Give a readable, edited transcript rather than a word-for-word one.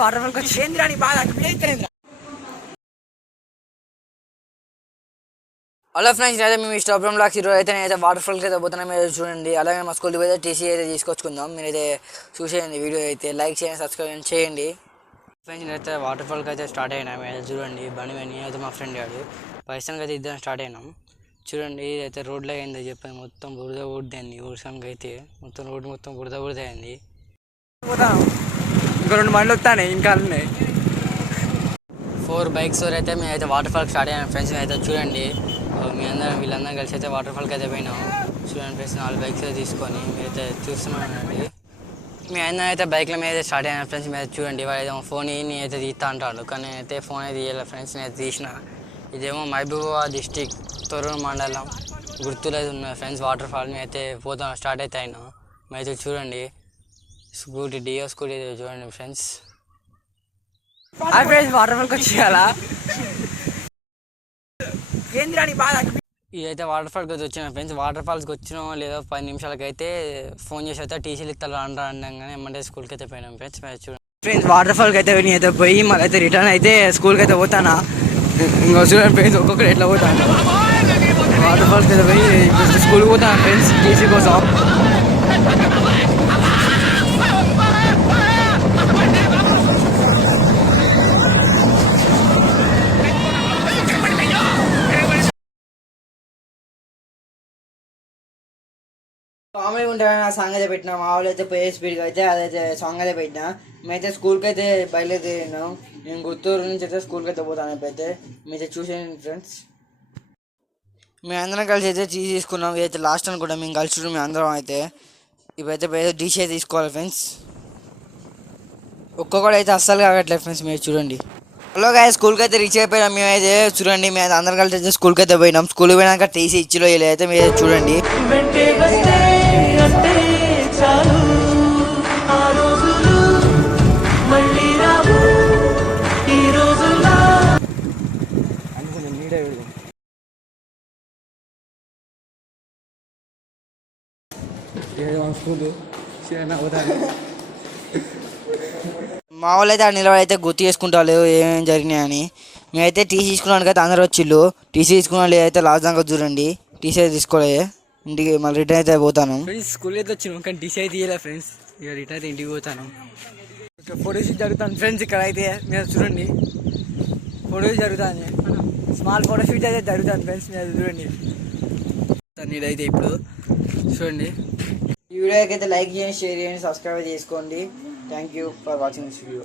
Water fall వచ్చి బాగా hello friends, అయితే మేము స్టాప్రూమ్ లాక్స్ ఈరోజు అయితే నేనైతే వాటర్ ఫాల్కి అయితే పోతున్నాం. మీరు చూడండి. అలాగే మా స్కూల్కి అయితే టీసీ అయితే తీసుకొచ్చుకుందాం. మీరైతే చూసేయండి. వీడియో అయితే లైక్ చేయండి, సబ్స్క్రైబ్ చేయండి. ఫ్రెండ్స్ నేనైతే వాటర్ ఫాల్కి అయితే స్టార్ట్ అయినా. అయితే చూడండి, బండి మీద నేనైతే మా ఫ్రెండ్ గాడు పైసన్కి అయితే ఇద్దరం స్టార్ట్ అయినాం. చూడండి, ఇదైతే రోడ్లో అయింది చెప్పాను. మొత్తం బురద ఊడిపోయింది. ఊడ్సానికి అయితే మొత్తం రోడ్డు మొత్తం బురద అయింది. ఇంకా 2 బండ్లు వస్తాయి ఇంకా 4 బైక్స్ అయితే మేమైతే వాటర్ ఫాల్కి స్టార్ట్ అయ్యాను. ఫ్రెండ్స్ అయితే చూడండి, వీళ్ళందరం కలిసి అయితే వాటర్ ఫాల్కి అయితే పోయినాం. చూడండి ఫ్రెండ్స్, 4 బైక్స్ అయితే తీసుకొని మీరైతే చూస్తున్నానండి. మీ ఆయన అయితే బైక్ల మీద అయితే స్టార్ట్ అయినా. ఫ్రెండ్స్ మీద చూడండి, వాడైతే ఫోన్ నేనైతే తీస్తా అంటాడు, కానీ నేనైతే ఫోన్ అయితే తీయలేదు. ఫ్రెండ్స్ నేనైతే తీసిన. ఇదేమో మహబూబాబాద్ డిస్టిక్ తొర్రూరు మండలం గుర్తులు అయితే ఉన్నాయి. ఫ్రెండ్స్ వాటర్ ఫాల్ మీద అయితే పోతాం స్టార్ట్ అయితే అయినా. అయితే చూడండి, డియో స్కూటీ అయితే చూడండి ఫ్రెండ్స్. వాటర్ ఫాల్కి వచ్చేయాలా ఇదైతే వాటర్ ఫాల్కి అయితే వచ్చిన. ఫ్రెండ్స్ వాటర్ ఫాల్స్కి వచ్చినాం లేదా 10 నిమిషాలకి అయితే ఫోన్ చేసి అయితే టీసీలు ఇస్తారు అనగానే ఏమంటే స్కూల్కి అయితే పోయినాం. ఫ్రెండ్స్ చూడండి ఫ్రెండ్స్, వాటర్ ఫాల్కి అయితే అయితే పోయి మళ్ళీ అయితే రిటర్న్ అయితే స్కూల్కి అయితే పోతానా. ఇంకా చూడండి ఫ్రెండ్స్, ఒక్కొక్కరు ఎట్లా పోతాను. వాటర్ ఫాల్కి అయితే పోయి స్కూల్కి పోతాను ఫ్రెండ్స్, టీసీ కోసం. కామెడీ ఉంటాయని ఆ సాంగ్ అయితే పెట్టినా. మా వాళ్ళు అయితే పోయే స్పీడ్గా అయితే అదైతే సాంగ్ అయితే పెట్టినా. మేమైతే స్కూల్కి అయితే బయలుదేరినాం. నేను గుంటూరు నుంచి అయితే స్కూల్కి అయితే పోతాను. ఇప్పుడైతే మీరైతే చూసేయండి ఫ్రెండ్స్. మేము అందరం కలిసి అయితే తీసుకున్నాం. ఇదైతే లాస్ట్ అనుకుంటాం మేము కలిసి మేము అందరం అయితే. ఇప్పుడైతే డీసీ తీసుకోవాలి ఫ్రెండ్స్. ఒక్కొక్కటి అయితే అస్సలు కావట్లేదు ఫ్రెండ్స్, మీరు చూడండి. హలో గాయ, స్కూల్కి అయితే రీచ్ అయిపోయినాం. మేమైతే చూడండి, మేము అందరం కలిసి అయితే స్కూల్కి అయితే పోయినాం. స్కూల్కి పోయినాక టీసీ ఇచ్చిలో అయితే మీరు చూడండి. మా వాళ్ళు అయితే ఆ నిలబడైతే గుర్తు చేసుకుంటారు ఏమేమి జరిగినాయని. మేమైతే టీసీ తీసుకున్నాను అయితే అందరూ వచ్చిళ్ళు. టీసీ తీసుకున్నాను అయితే లాస్ట్ దాకా చూడండి. టీసీ అయితే తీసుకోలే, ఇంటికి మళ్ళీ రిటర్న్ అయితే పోతాను. ఫ్రెండ్స్ స్కూల్ అయితే వచ్చినాం కానీ టీసీ అయితే తీయలే ఫ్రెండ్స్. ఇక రిటర్న్ అయితే ఇంటికి పోతాను. ఫోటోషూట్ జరుగుతాను ఫ్రెండ్స్. ఇక్కడ అయితే మీరు చూడండి, ఫోటోషూట్ జరుగుతుంది. స్మాల్ ఫోటోషూట్ అయితే జరుగుతుంది ఫ్రెండ్స్, మీరు చూడండి. ఇదైతే ఇప్పుడు చూడండి. ఈ వీడియోకి అయితే లైక్ చేయండి, షేర్ చేయండి, సబ్స్క్రైబ్ చేసుకోండి. Thank you for watching this video.